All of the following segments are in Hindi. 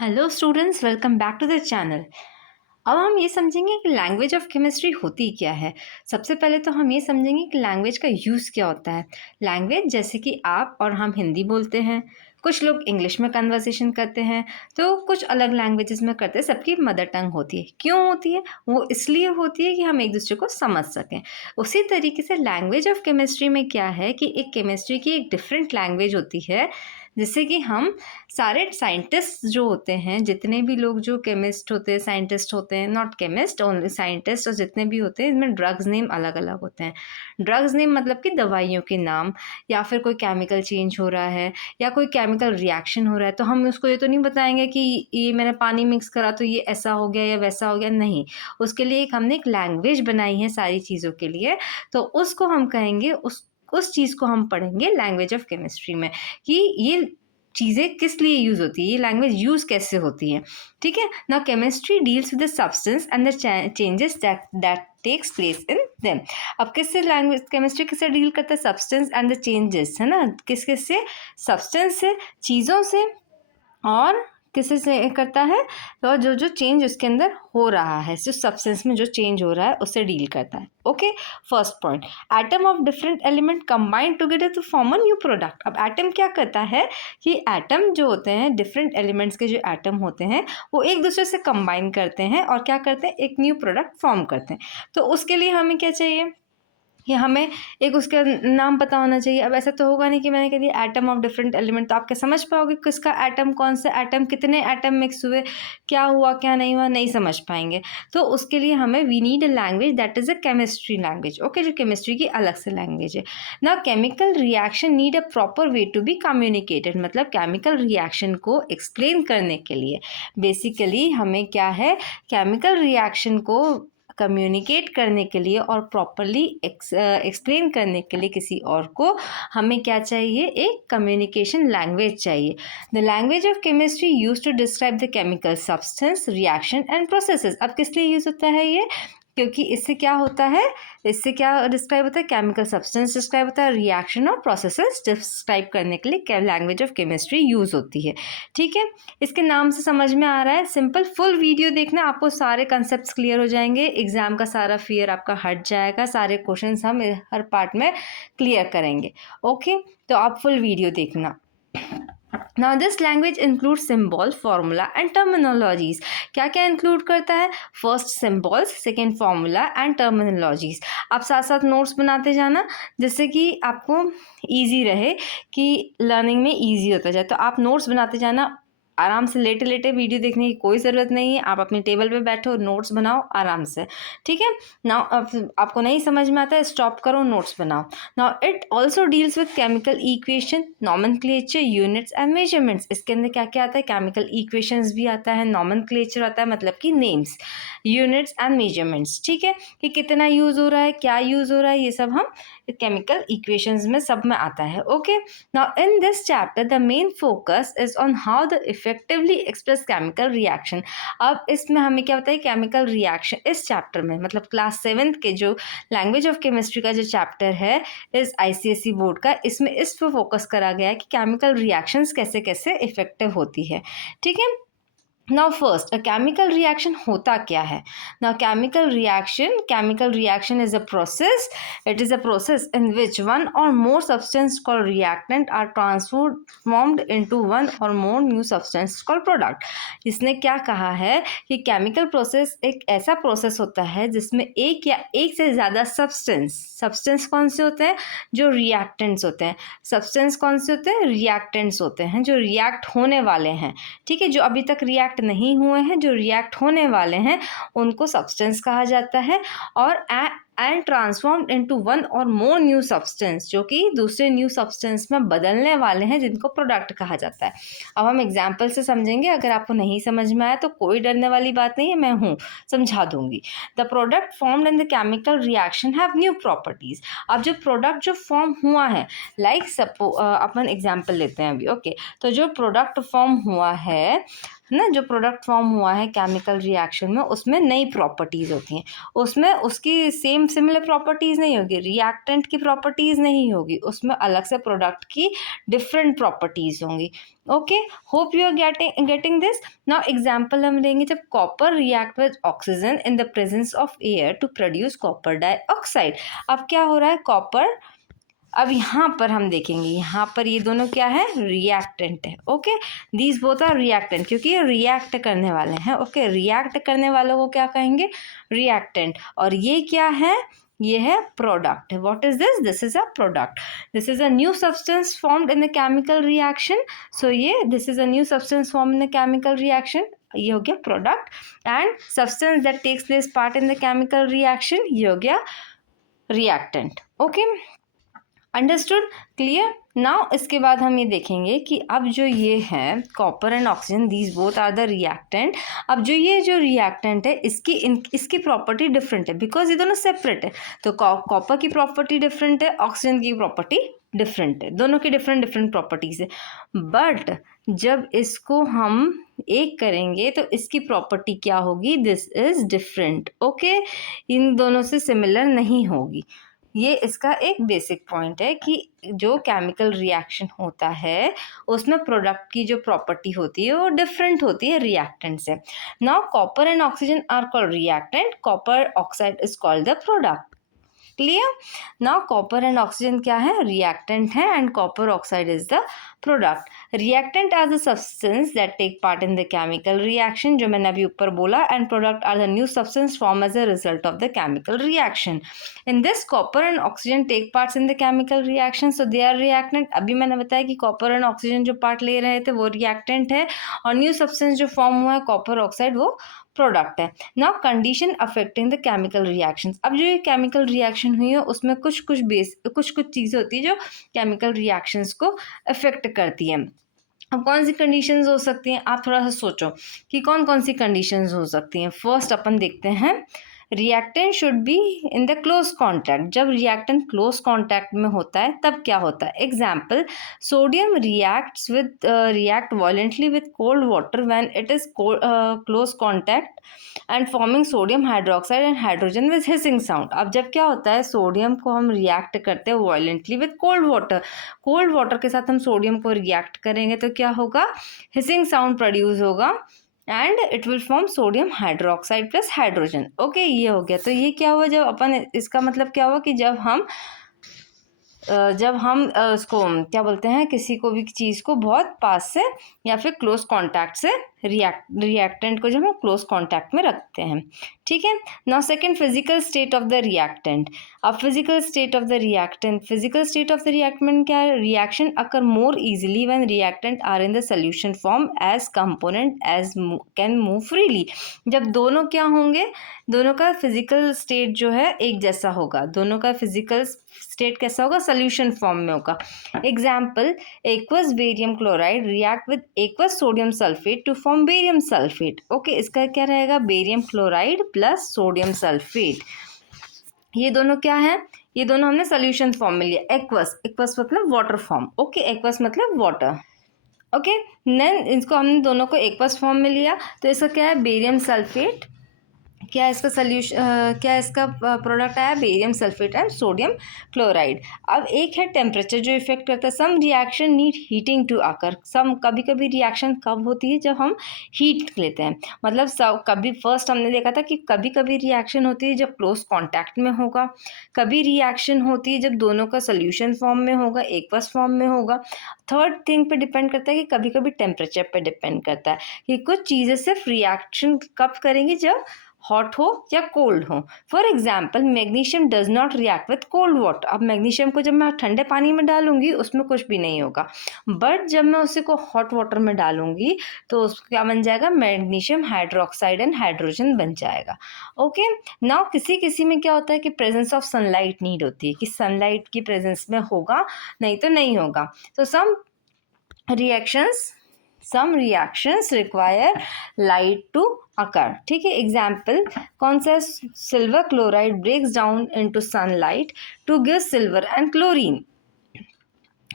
Hello students, welcome back to the channel. अब हम ये समझेंगे कि लैंग्वेज ऑफ केमिस्ट्री होती क्या है। सबसे पहले तो हम ये समझेंगे कि लैंग्वेज का यूज़ क्या होता है। लैंग्वेज जैसे कि आप और हम हिंदी बोलते हैं, कुछ लोग इंग्लिश में कन्वर्सेशन करते हैं, तो कुछ अलग लैंग्वेजेस में करते हैं। सबकी मदर टंग होती है। क्यों होती है? वो इसलिए होती है कि हम एक दूसरे को समझ सकें। उसी तरीके से लैंग्वेज ऑफ केमिस्ट्री में क्या है कि एक केमिस्ट्री की एक डिफरेंट लैंग्वेज होती है, जिससे कि हम सारे साइंटिस्ट जो होते हैं, जितने भी लोग जो केमिस्ट होते हैं, साइंटिस्ट होते हैं, नॉट केमिस्ट ओनली साइंटिस्ट, और जितने भी होते हैं इसमें ड्रग्स नेम अलग अलग होते हैं। ड्रग्स नेम मतलब कि दवाइयों के नाम, या फिर कोई केमिकल चेंज हो रहा है या कोई केमिकल रिएक्शन हो रहा है, तो हम उसको ये तो नहीं बताएंगे कि ये मैंने पानी मिक्स करा तो ये ऐसा हो गया या वैसा हो गया, नहीं। उसके लिए हमने एक लैंग्वेज बनाई है सारी चीज़ों के लिए, तो उसको हम कहेंगे, उस चीज़ को हम पढ़ेंगे लैंग्वेज ऑफ केमिस्ट्री में, कि ये चीज़ें किस लिए यूज़ होती है, ये लैंग्वेज यूज़ कैसे होती है। ठीक है ना। Chemistry deals with the substance and the changes that takes place in them. अब किससे लैंग्वेज केमिस्ट्री किससे डील करता है? सब्सटेंस एंड द चेंजेस, है ना। किस से? सब्सटेंस से, चीज़ों से, और किसी से करता है, और जो जो चेंज उसके अंदर हो रहा है, जो सब्सटेंस में जो चेंज हो रहा है उससे डील करता है। Okay, first point, atom of different element combined together to form a new product. अब एटम क्या करता है कि एटम जो होते हैं, डिफरेंट एलिमेंट्स के जो एटम होते हैं, वो एक दूसरे से कंबाइन करते हैं और क्या करते हैं, एक न्यू प्रोडक्ट फॉर्म करते हैं। तो उसके लिए हमें क्या चाहिए कि हमें एक उसका नाम पता होना चाहिए। अब ऐसा तो होगा नहीं कि मैंने कह दिया एटम ऑफ डिफरेंट एलिमेंट, तो आप क्या समझ पाओगे किसका एटम, कौन सा एटम, कितने एटम मिक्स हुए, क्या हुआ क्या नहीं हुआ, नहीं समझ पाएंगे। तो उसके लिए हमें we need a language that is a chemistry language. Okay, जो केमिस्ट्री की अलग से लैंग्वेज है ना। Chemical reaction need a proper way to be communicated, मतलब केमिकल रिएक्शन को एक्सप्लेन करने के लिए बेसिकली हमें क्या है, केमिकल रिएक्शन को कम्युनिकेट करने के लिए और प्रॉपरली एक्सप्लेन करने के लिए किसी और को, हमें क्या चाहिए, एक कम्युनिकेशन लैंग्वेज चाहिए। The language of chemistry use to describe the chemical substance, reaction and processes. अब किस लिए यूज होता है ये? क्योंकि इससे क्या होता है, इससे क्या डिस्क्राइब होता है, केमिकल सब्सटेंस डिस्क्राइब होता है, रिएक्शन और प्रोसेसेस डिस्क्राइब करने के लिए लैंग्वेज ऑफ केमिस्ट्री यूज होती है। ठीक है, इसके नाम से समझ में आ रहा है, सिंपल। फुल वीडियो देखना, आपको सारे कंसेप्ट क्लियर हो जाएंगे, एग्जाम का सारा फियर आपका हट जाएगा, सारे क्वेश्चंस हम हर पार्ट में क्लियर करेंगे। ओके, तो आप फुल वीडियो देखना। Now this language includes symbol, formula and terminologies. क्या क्या इंक्लूड करता है? First symbols, second formula and terminologies. आप साथ साथ नोट्स बनाते जाना, जिससे कि आपको ईजी रहे, कि लर्निंग में ईजी होता जाए। तो आप नोट्स बनाते जाना, आराम से लेटे लेटे वीडियो देखने की कोई ज़रूरत नहीं है। आप अपनी टेबल पे बैठो, नोट्स बनाओ आराम से। ठीक है ना। आपको नहीं समझ में आता है, स्टॉप करो, नोट्स बनाओ। Now it also deals with chemical equation, nomenclature, units and measurements. इसके अंदर क्या क्या आता है, केमिकल इक्वेशंस भी आता है, नॉमेनक्लेचर आता है, मतलब कि नेम्स, यूनिट्स एंड मेजरमेंट्स। ठीक है, कि कितना यूज़ हो रहा है, क्या यूज़ हो रहा है, ये सब हम केमिकल इक्वेशंस में सब में आता है। Okay, now in this chapter the main focus is on how the effectively express chemical reaction. अब इसमें हमें क्या होता है, केमिकल रिएक्शन इस चैप्टर में, मतलब क्लास 7th के जो लैंग्वेज ऑफ केमिस्ट्री का जो चैप्टर है इस आईसीएसई बोर्ड का, इसमें इस पर फोकस करा गया है कि केमिकल रिएक्शंस कैसे कैसे इफेक्टिव होती है। ठीक है। Now first, a chemical reaction होता क्या है? Now chemical reaction is a process, it is a process in which one or more substance called reactant are transformed into one or more new substance called product. इसने क्या कहा है कि केमिकल प्रोसेस एक ऐसा प्रोसेस होता है जिसमें एक या एक से ज़्यादा सब्सटेंस कौन से होते हैं, जो रिएक्टेंट्स होते हैं। सब्सटेंस कौन से होते हैं, रिएक्टेंट्स होते हैं, जो रिएक्ट होने वाले हैं। ठीक है, जो अभी तक रिएक्ट नहीं हुए हैं, जो रिएक्ट होने वाले हैं, उनको सब्सटेंस कहा जाता है। और and transformed into one or more new substance, जो कि दूसरे न्यू सब्सटेंस में बदलने वाले हैं, जिनको प्रोडक्ट कहा जाता है। अब हम एग्जाम्पल से समझेंगे, अगर आपको नहीं समझ में आया तो कोई डरने वाली बात नहीं है, मैं हूँ, समझा दूंगी। The product formed in the chemical reaction have new properties. अब जो प्रोडक्ट जो फॉर्म हुआ है, लाइक अपन एग्जाम्पल लेते हैं अभी। ओके, तो जो प्रोडक्ट फॉर्म हुआ है, ना, जो प्रोडक्ट फॉर्म हुआ है केमिकल रिएक्शन में, उसमें नई प्रॉपर्टीज़ होती हैं, उसमें उसकी सेम सिमिलर प्रॉपर्टीज़ नहीं होगी, रिएक्टेंट की प्रॉपर्टीज़ नहीं होगी, उसमें अलग से प्रोडक्ट की डिफरेंट प्रॉपर्टीज़ होंगी। Okay, hope you are getting this. Now example हम लेंगे, जब copper react with oxygen in the presence of air to produce copper dioxide. अब क्या हो रहा है, कॉपर, अब यहाँ पर हम देखेंगे, यहाँ पर ये दोनों क्या है, रिएक्टेंट है। Okay, these both are reactant, क्योंकि ये रिएक्ट करने वाले हैं। ओके, रिएक्ट करने वालों को क्या कहेंगे, रिएक्टेंट। और ये क्या है, ये है product. What is this, this is a product, this is a new substance formed in the chemical reaction. So ये this is a new substance form in the chemical reaction, ये हो गया product. And substance that takes place part in the chemical reaction, ये हो गया reactant. Okay, understood, clear. Now इसके बाद हम ये देखेंगे कि अब जो ये है copper and oxygen, these both are the reactant. अब जो ये जो रिएक्टेंट है, इसकी प्रॉपर्टी डिफरेंट है, बिकॉज ये दोनों सेपरेट है। तो कॉपर की प्रॉपर्टी डिफरेंट है, ऑक्सीजन की प्रॉपर्टी डिफरेंट है, दोनों की डिफरेंट डिफरेंट प्रॉपर्टीज है। बट जब इसको हम एक करेंगे तो इसकी प्रॉपर्टी क्या होगी, दिस इज डिफरेंट। ओके, इन दोनों से सिमिलर नहीं होगी। ये इसका एक बेसिक पॉइंट है कि जो केमिकल रिएक्शन होता है उसमें प्रोडक्ट की जो प्रॉपर्टी होती है वो डिफरेंट होती है रिएक्टेंट से। Now copper and oxygen are called reactant, copper oxide is called the product. Clear. Now copper and oxygen क्या है, रिएक्टेंट है, and copper oxide is the product. Reactant are the substance that take part in the chemical reaction, जो मैंने अभी ऊपर बोला, and product are the new substance form as a result of the chemical reaction. In this copper and oxygen take parts in the chemical reaction, so they are reactant. अभी मैंने बताया कि कॉपर एंड ऑक्सीजन जो पार्ट ले रहे थे वो रिएक्टेंट है, और न्यू सब्सटेंस जो फॉर्म हुआ है कॉपर ऑक्साइड, वो प्रोडक्ट है। Now condition affecting the chemical reactions. अब जो ये केमिकल रिएक्शन हुई है उसमें कुछ कुछ चीज़ें होती है जो केमिकल रिएक्शंस को अफेक्ट करती हैं। अब कौन सी कंडीशंस हो सकती हैं, आप थोड़ा सा सोचो कि कौन कौन सी कंडीशंस हो सकती हैं। फर्स्ट अपन देखते हैं, reactant should be in the close contact. जब रिएक्टेंट क्लोज कॉन्टैक्ट में होता है तब क्या होता है, example, sodium react violently with cold water when it is close contact and forming sodium hydroxide and hydrogen with hissing sound. अब जब क्या होता है, सोडियम को हम रिएक्ट करते हैं वायलेंटली विद कोल्ड वाटर के साथ हम सोडियम को रिएक्ट करेंगे तो क्या होगा, हिसिंग साउंड प्रोड्यूस होगा and it will form sodium hydroxide plus hydrogen. Okay, ये हो गया। तो ये क्या हुआ, जब अपन, इसका मतलब क्या हुआ कि जब हम उसको क्या बोलते हैं, किसी को भी चीज़ को बहुत पास से या फिर क्लोज कांटेक्ट से रिएक्टेंट को जब हम क्लोज कांटेक्ट में रखते हैं, ठीक है। Now second, physical state of the reactant. अब physical state of the reactant क्या है, reaction occur more easily when reactant are in the solution form as component as can move freely. जब दोनों क्या होंगे, दोनों का फिजिकल स्टेट जो है एक जैसा होगा, दोनों का फिजिकल स्टेट कैसा होगा, सोल्यूशन फॉर्म में होगा। Example, aqueous barium chloride react with aqueous sodium sulphate to form barium sulphate. Okay, इसका क्या रहेगा, barium chloride plus sodium sulphate. ये दोनों क्या है, ये दोनों हमने सोल्यूशन फॉर्म में लिया। एक्वस मतलब वाटर फॉर्म। ओके, एक्वस मतलब वाटर। ओके, देन इसको हमने दोनों को एक्वस फॉर्म में लिया, तो इसका क्या है, बेरियम सल्फेट। क्या इसका क्या इसका प्रोडक्ट आया, barium sulphate and sodium chloride. अब एक है टेम्परेचर जो इफेक्ट करता है, some reaction need heating to occur. कभी कभी रिएक्शन कब होती है, जब हम हीट लेते हैं। मतलब कभी फर्स्ट हमने देखा था कि कभी कभी रिएक्शन होती है जब क्लोज कॉन्टैक्ट में होगा, कभी रिएक्शन होती है जब दोनों का सोल्यूशन फॉर्म में होगा, एक्वस फॉर्म में होगा। थर्ड थिंग पे डिपेंड करता है कि कभी कभी टेम्परेचर पे डिपेंड करता है कि कुछ चीज़ें सिर्फ रिएक्शन कब करेंगी, जब हॉट हो या कोल्ड हो। For example, magnesium does not react with cold water. अब मैग्नीशियम को जब मैं ठंडे पानी में डालूंगी उसमें कुछ भी नहीं होगा, बट जब मैं उसी को हॉट वाटर में डालूंगी तो उसको क्या बन जाएगा, मैग्नीशियम हाइड्रोक्साइड एंड हाइड्रोजन बन जाएगा। ओके, नाउ किसी में क्या होता है कि प्रेजेंस ऑफ सनलाइट नीड होती है, कि सनलाइट की प्रेजेंस में होगा, नहीं तो नहीं होगा। तो some reactions require light to occur, ठीक है। एग्जाम्पल, कौन सा, silver chloride breaks down into sunlight to give silver and chlorine.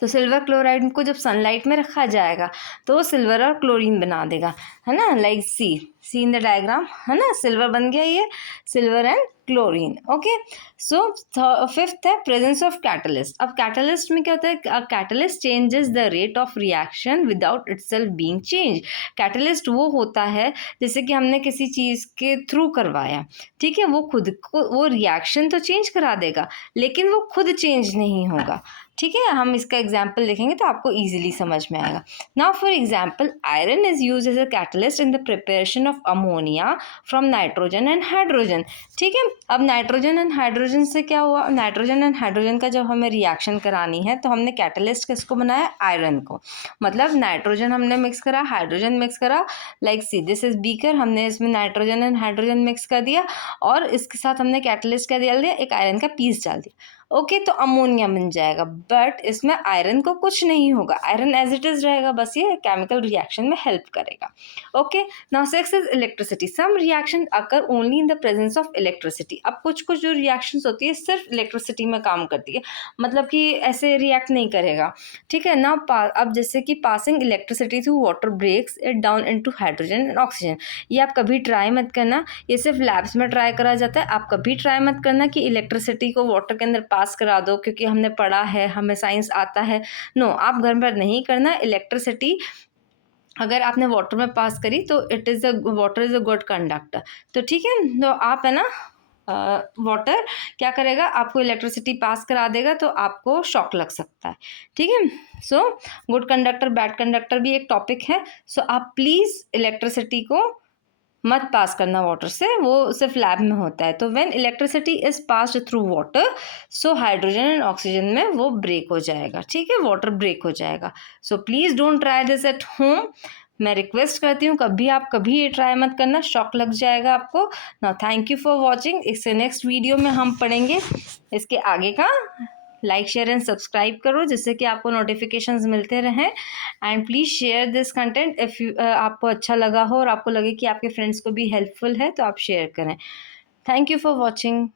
तो सिल्वर क्लोराइड को जब सनलाइट में रखा जाएगा तो वो सिल्वर और क्लोरीन बना देगा, है ना, like see in the diagram, है ना, सिल्वर बन गया ये, silver and chlorine. Okay, so fifth है प्रेजेंस ऑफ कैटलिस्ट। अब कैटलिस्ट में क्या होता है, catalyst changes the rate of reaction without itself being change. Catalyst वो होता है जैसे कि हमने किसी चीज़ के थ्रू करवाया, ठीक है, वो खुद को वो रिएक्शन तो चेंज करा देगा लेकिन वो खुद चेंज नहीं होगा, ठीक है। हम इसका एग्जाम्पल देखेंगे तो आपको ईजिली समझ में आएगा। Now for example, iron is use as a catalyst in the preparation of ammonia from nitrogen and hydrogen, ठीक है। अब नाइट्रोजन एंड हाइड्रोजन से क्या हुआ, नाइट्रोजन एंड हाइड्रोजन का जब हमें रिएक्शन करानी है तो हमने कैटलिस्ट किसको बनाया, आयरन को, मतलब नाइट्रोजन हमने मिक्स करा, हाइड्रोजन मिक्स करा, like see this is beaker, हमने इसमें नाइट्रोजन एंड हाइड्रोजन मिक्स कर दिया और इसके साथ हमने कैटलिस्ट क्या डाल दिया, एक आयरन का पीस डाल दिया। ओके, तो अमोनिया बन जाएगा, बट इसमें आयरन को कुछ नहीं होगा, आयरन एज इट इज रहेगा, बस ये केमिकल रिएक्शन में हेल्प करेगा। Okay, now six is electricity. Some reaction occur only in the presence of electricity. अब कुछ कुछ जो रिएक्शंस होती है सिर्फ इलेक्ट्रिसिटी में काम करती है, मतलब कि ऐसे रिएक्ट नहीं करेगा, ठीक है ना। अब जैसे कि passing electricity through water breaks it down into hydrogen and oxygen. ये आप कभी ट्राई मत करना, ये सिर्फ लैब्स में ट्राई करा जाता है, आप कभी ट्राई मत करना कि इलेक्ट्रिसिटी को वाटर के अंदर पास करा दो क्योंकि हमने पढ़ा है, हमें साइंस आता है। नो, आप घर पर नहीं करना। इलेक्ट्रिसिटी अगर आपने वाटर में पास करी तो it is water is a good conductor, तो ठीक है। तो आप है ना, वाटर क्या करेगा, आपको इलेक्ट्रिसिटी पास करा देगा तो आपको शॉक लग सकता है, ठीक है। So good conductor bad conductor भी एक टॉपिक है। सो आप प्लीज़ इलेक्ट्रिसिटी को मत पास करना वाटर से, वो सिर्फ लैब में होता है। तो when electricity is passed through water, so hydrogen and oxygen में वो ब्रेक हो जाएगा, ठीक है, वाटर ब्रेक हो जाएगा। So please don't try this at home. मैं रिक्वेस्ट करती हूँ कभी ये ट्राई मत करना, शॉक लग जाएगा आपको। Now thank you for watching. इससे नेक्स्ट वीडियो में हम पढ़ेंगे इसके आगे का। लाइक शेयर एंड सब्सक्राइब करो जिससे कि आपको नोटिफिकेशंस मिलते रहें, and please share this content if you आपको अच्छा लगा हो और आपको लगे कि आपके फ्रेंड्स को भी हेल्पफुल है तो आप शेयर करें। Thank you for watching.